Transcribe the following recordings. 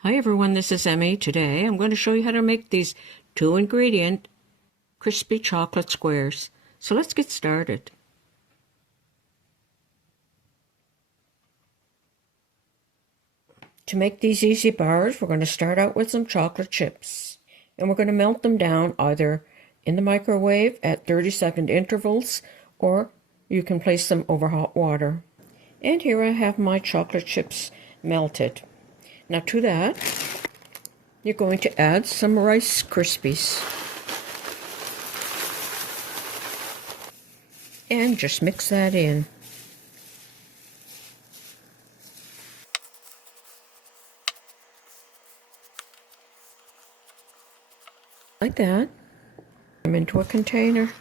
Hi everyone, this is Emmy. Today I'm going to show you how to make these 2-ingredient crispy chocolate squares. So let's get started. To make these easy bars, we're going to start out with some chocolate chips. And we're going to melt them down either in the microwave at 30-second intervals, or you can place them over hot water. And here I have my chocolate chips melted. Now to that, you're going to add some Rice Krispies. And just mix that in. Like that. Put them into a container.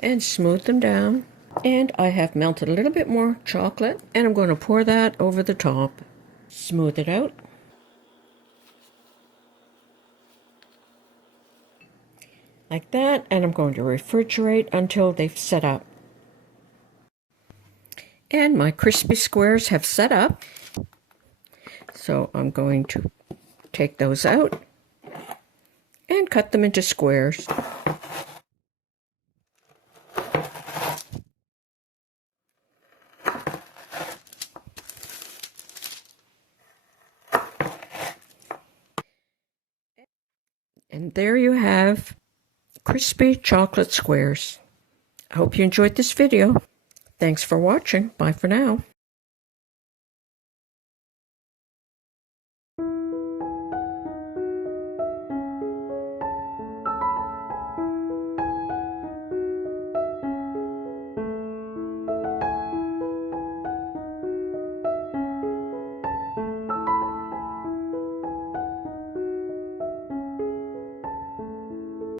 And smooth them down. And I have melted a little bit more chocolate, and I'm going to pour that over the top. Smooth it out. Like that, and I'm going to refrigerate until they've set up. And my crispy squares have set up. So I'm going to take those out and cut them into squares. And there you have crispy chocolate squares. I hope you enjoyed this video. Thanks for watching. Bye for now.